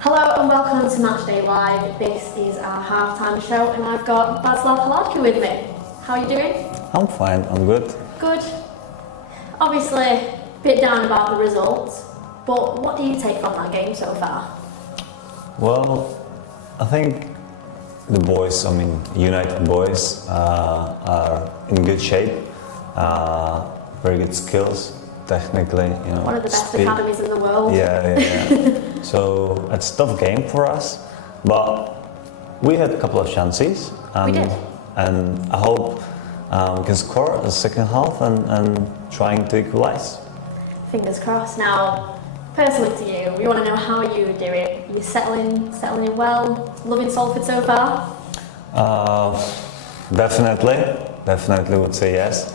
Hello and welcome to Matchday Live. This is our half-time show and I've got Vaclav Hladky with me. How are you doing? I'm fine, I'm good. Good. Obviously, a bit down about the results, but what do you take from that game so far? Well, I think the boys, United boys, are in good shape, very good skills, technically, One of the best academies in the world. Yeah. So it's a tough game for us, but we had a couple of chances. We did. And I hope we can score the second half and trying to equalise. Fingers crossed. Now, personally to you, we want to know how you're doing. You're settling in well, loving Salford so far? Definitely would say yes.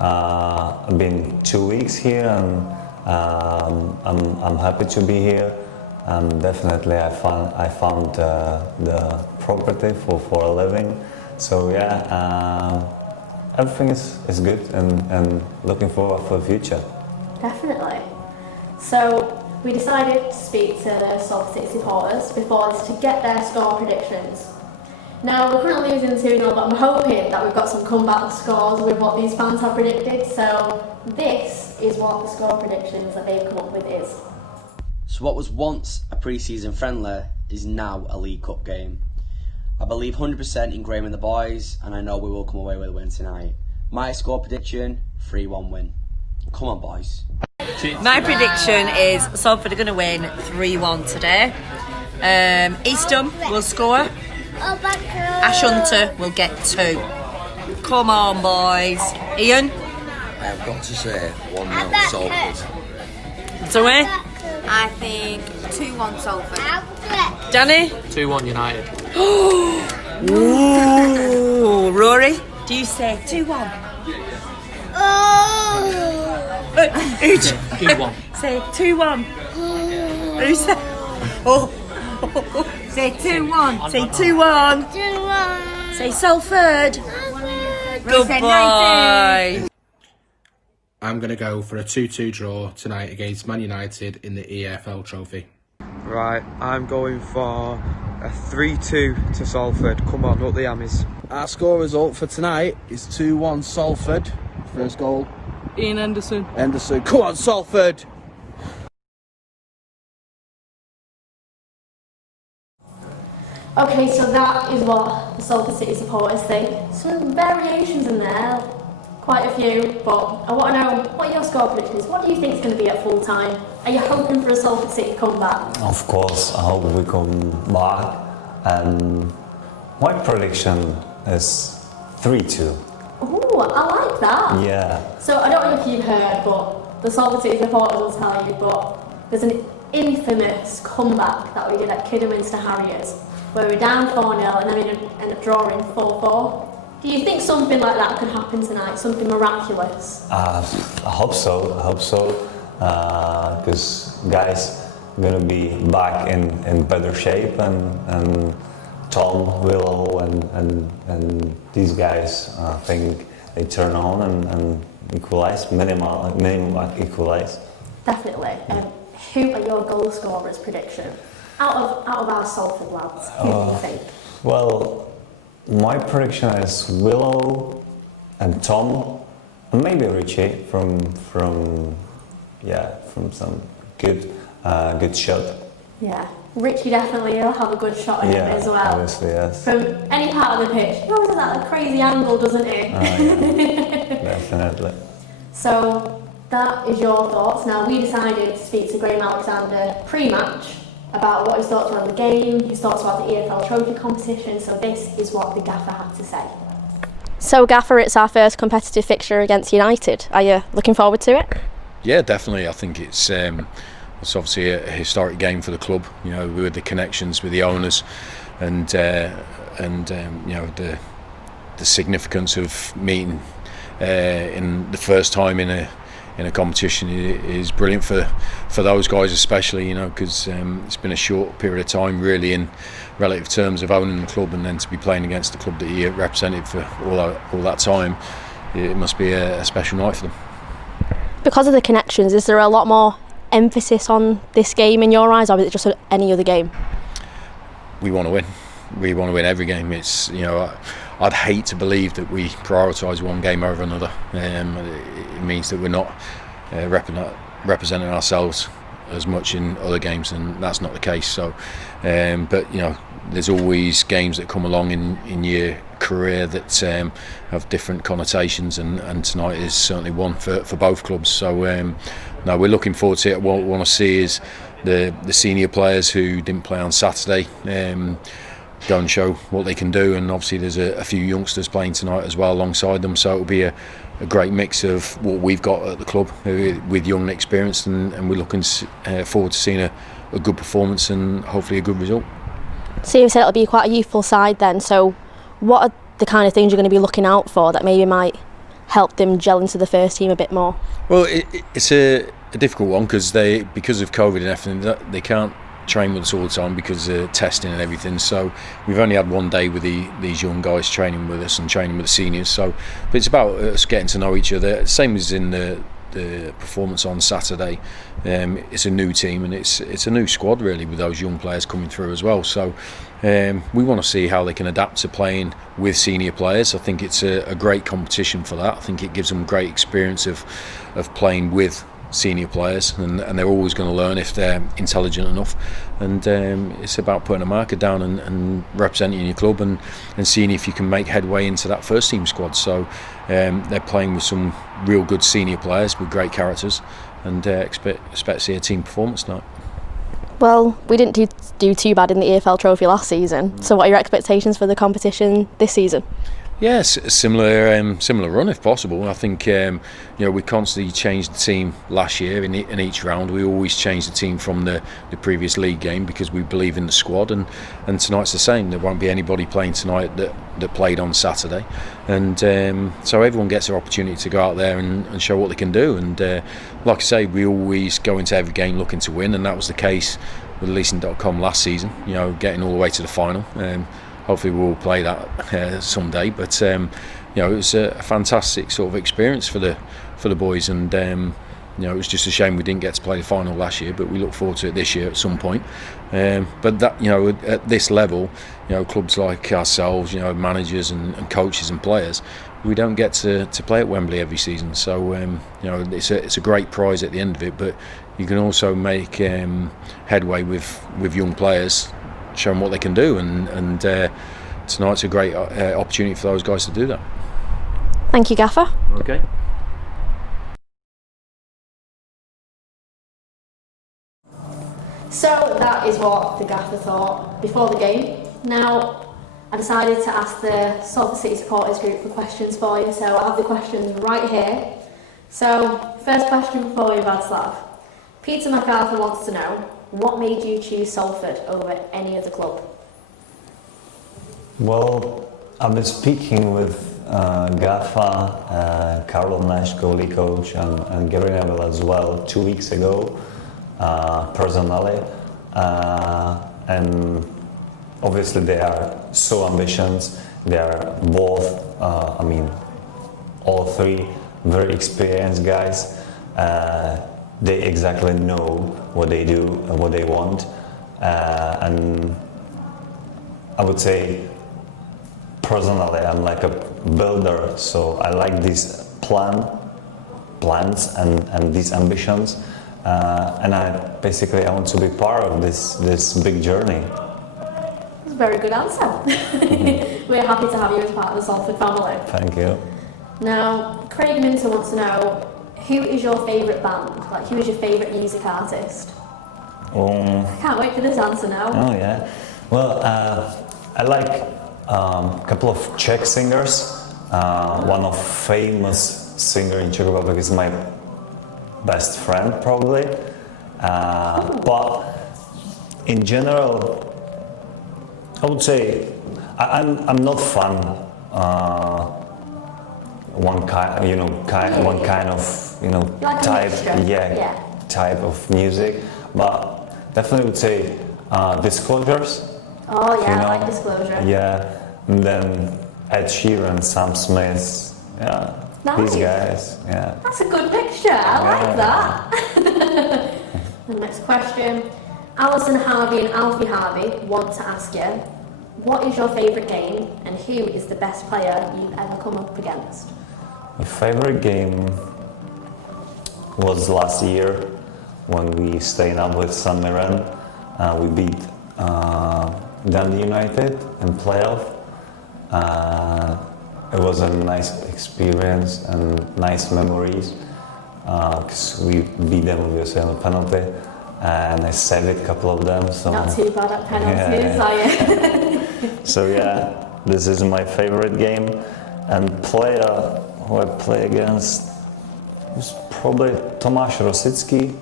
I've been 2 weeks here and I'm happy to be here. Definitely I found the property for a living. So yeah, everything is good and looking forward for the future. Definitely. So we decided to speak to the Salford City supporters before this to get their score predictions. Now we're currently losing 2-0, but I'm hoping that we've got some comeback scores with what these fans have predicted. So this is what the score predictions that they've come up with is. So what was once a pre-season friendly is now a League Cup game. I believe 100% in Graham and the boys, and I know we will come away with a win tonight. My score prediction, 3-1 win. Come on, boys. My prediction is Salford are going to win 3-1 today. Eastham will score. Ash Hunter will get 2. Come on, boys. Ian? I have got to say 1-0 Salford. Zoe? I think 2-1 Salford. Danny? 2-1 United. Ooh, Rory? Do you say 2-1? Oh! 2-1. Say 2-1. Who said? Oh. Say 2-1. Say 2-1. 2-1. Say Salford. Good Say boy. I'm going to go for a 2-2 draw tonight against Man United in the EFL Trophy. Right, I'm going for a 3-2 to Salford. Come on, up the Hammies. Our score result for tonight is 2-1 Salford. First goal, Ian Henderson. Come on, Salford! Okay, so that is what the Salford City supporters think. Some variations in there, quite a few, but I want to know what your score prediction is. What do you think is going to be at full time? Are you hoping for a Salford City comeback? Of course, I hope we come back. And my prediction is 3-2. Ooh, I like that. Yeah. So I don't know if you've heard, but the Salford City supporters will tell you, but there's an infamous comeback that we did at Kidderminster Harriers, where we were down 4-0 and then we ended up drawing 4-4. Do you think something like that could happen tonight? Something miraculous? I hope so. Because guys are gonna be back in better shape, and Tom, Willow, and these guys, I think they turn on and equalise, minimum equalise. Definitely. Who are your goal scorers prediction? Out of our Salford lads, who do you think? Well, my prediction is Willow and Tom, and maybe Richie from some good shot. Yeah, Richie definitely will have a good shot in it as well. Obviously, yes. From any part of the pitch. He always has that crazy angle, doesn't he? Yeah. Definitely. So that is your thoughts. Now we decided to speak to Graham Alexander pre-match about what his thoughts were on the game, his thoughts about the EFL Trophy competition. So this is what the gaffer had to say. So gaffer, it's our first competitive fixture against United. Are you looking forward to it? Yeah, definitely. I think it's obviously a historic game for the club. With the connections with the owners, and the significance of meeting in the first time in a competition is brilliant for those guys, especially because it's been a short period of time really in relative terms of owning the club, and then to be playing against the club that he represented for all that time, it must be a special night for them. Because of the connections, is there a lot more emphasis on this game in your eyes, or is it just any other game? We want to win. We want to win every game. It's, you know, I'd hate to believe that we prioritise one game over another. It means that we're not representing ourselves as much in other games, and that's not the case. So, but you know, there's always games that come along in your career that have different connotations, and tonight is certainly one for both clubs. So, no, we're looking forward to it. What we want to see is the senior players who didn't play on Saturday go and show what they can do, and obviously there's a few youngsters playing tonight as well alongside them, so it'll be a great mix of what we've got at the club with young and experienced, and we're looking forward to seeing a good performance and hopefully a good result. So you said it'll be quite a youthful side then, so what are the kind of things you're going to be looking out for that maybe might help them gel into the first team a bit more? Well, it's a difficult one because of COVID and everything, they can't train with us all the time because of testing and everything, so we've only had one day with these young guys training with us and training with the seniors, so but it's about us getting to know each other, same as in the performance on Saturday. It's a new team and it's a new squad really, with those young players coming through as well, so we want to see how they can adapt to playing with senior players. I think it's a great competition for that. I think it gives them great experience of playing with senior players, and they're always going to learn if they're intelligent enough, and it's about putting a marker down and representing your club and seeing if you can make headway into that first team squad. So they're playing with some real good senior players with great characters, and expect to see a team performance tonight. Well, we didn't do too bad in the EFL Trophy last season, so what are your expectations for the competition this season? Yes, similar run if possible. I think you know, we constantly changed the team last year in each round. We always change the team from the previous league game because we believe in the squad, and tonight's the same. There won't be anybody playing tonight that played on Saturday, and so everyone gets their opportunity to go out there and show what they can do. And like I say, we always go into every game looking to win, and that was the case with Leeson.com last season. You know, getting all the way to the final. Hopefully we'll play that someday, but you know, it was a fantastic sort of experience for the boys, and you know, it was just a shame we didn't get to play the final last year, but we look forward to it this year at some point. But that, you know, at this level, you know, clubs like ourselves, you know, managers and coaches and players, we don't get to play at Wembley every season, so you know, it's a great prize at the end of it, but you can also make headway with young players, show them what they can do, and tonight's a great opportunity for those guys to do that. Thank you, Gaffer. Okay. So that is what the Gaffer thought before the game. Now, I decided to ask the Salford City supporters group for questions for you, so I have the questions right here. So, first question for you, Vaclav. Peter MacArthur wants to know, what made you choose Salford over any other club? Well, I've been speaking with Gaffa, Carlo Nash, goalie coach, and Gary Neville as well 2 weeks ago, personally, and obviously they are so ambitious. They are both, I mean, all three very experienced guys. They exactly know what they do and what they want, and I would say personally I'm like a builder, so I like these plans and these ambitions, and I want to be part of this big journey. That's a very good answer. We're happy to have you as part of the Salford family. Thank you. Now, Craig Minter wants to know, who is your favourite band? Like, who is your favourite music artist? I can't wait for this answer now. Oh yeah. Well, I like a couple of Czech singers. One of famous singer in Czech Republic is my best friend, probably. But in general, I would say I'm not fan. One kind of like type, yeah, type of music, but definitely would say Disclosures. Oh yeah, I like Disclosure. Yeah, and then Ed Sheeran, Sam Smith, yeah, nice. These guys, yeah. That's a good mixture. I like that. The next question. Alison Harvey and Alfie Harvey want to ask you, what is your favourite game and who is the best player you've ever come up against? My favorite game was last year when we stayed up with St Mirren. We beat Dundee United in playoff. It was a nice experience and nice memories because we beat them obviously on a penalty and I saved a couple of them. So not too bad at penalties, are you? So yeah, this is my favorite game, and player who I play against was probably Tomáš Rosický.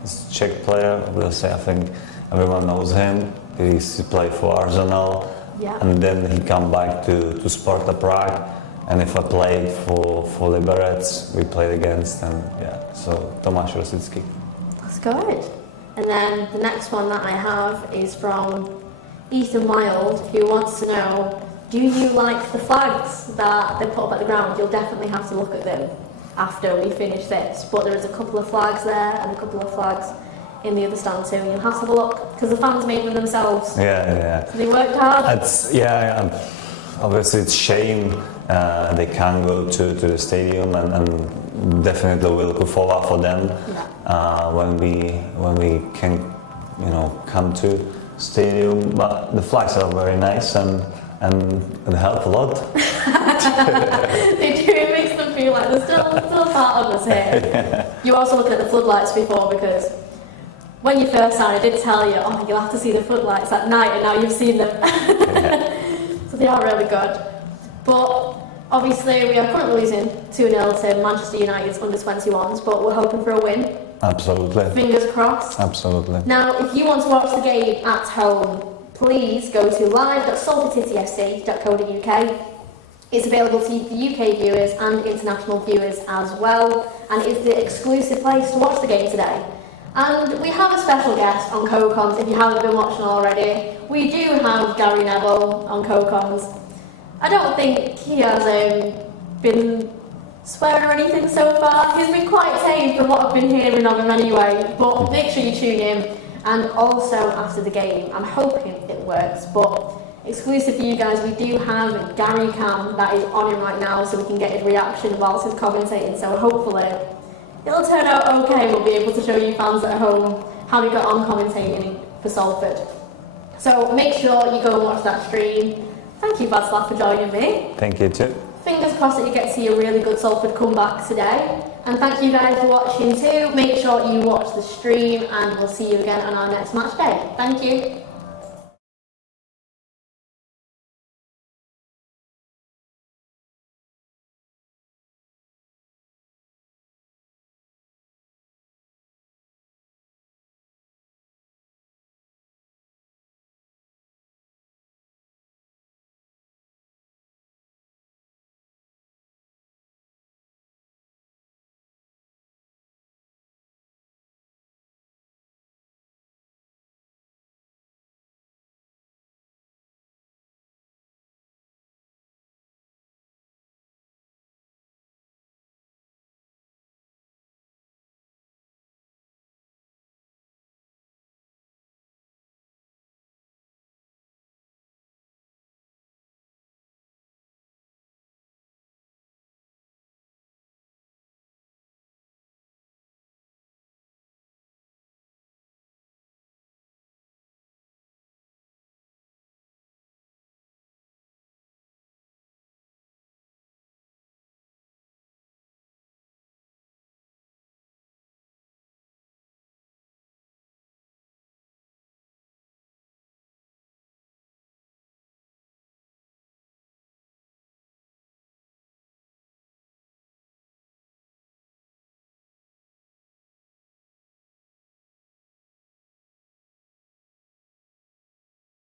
He's a Czech player, obviously I think everyone knows him. He used to play for Arsenal, yeah. And then he come back to Sparta Prague, and if I played for Liberec, we played against, and yeah, so Tomáš Rosický. That's good. And then the next one that I have is from Ethan Wild, who wants to know, do you like the flags that they put up at the ground? You'll definitely have to look at them after we finish this, but there is a couple of flags there and a couple of flags in the other stand too. You'll have to have a look because the fans made them themselves. Yeah. So they worked hard. Obviously it's shame they can't go to the stadium, and definitely we're looking forward for them when we can, come to stadium. But the flags are very nice and it help a lot. They do, it makes them feel like they're still part of us here. Yeah. You also looked at the floodlights before, because when you first started, I did tell you, you'll have to see the floodlights at night, and now you've seen them. Yeah. So they are really good. But obviously we are currently losing 2-0 to Manchester United's under-21s, but we're hoping for a win. Absolutely. Fingers crossed. Absolutely. Now, if you want to watch the game at home, please go to live.salfordcityfc.co.uk. It's available to the UK viewers and international viewers as well, and it's the exclusive place to watch the game today. And we have a special guest on Co-Cons, if you haven't been watching already. We do have Gary Neville on Co-Cons. I don't think he has been swearing or anything so far. He's been quite tame from what I've been hearing of him anyway, but make sure you tune in. And also after the game, I'm hoping it works, but exclusive for you guys, we do have Gary Cam that is on him right now, so we can get his reaction whilst he's commentating, so hopefully it'll turn out okay. We'll be able to show you fans at home how we got on commentating for Salford. So make sure you go and watch that stream. Thank you, Vaclav, for joining me. Thank you too. Fingers crossed that you get to see a really good Salford comeback today. And thank you guys for watching too. Make sure you watch the stream, and we'll see you again on our next match day. Thank you.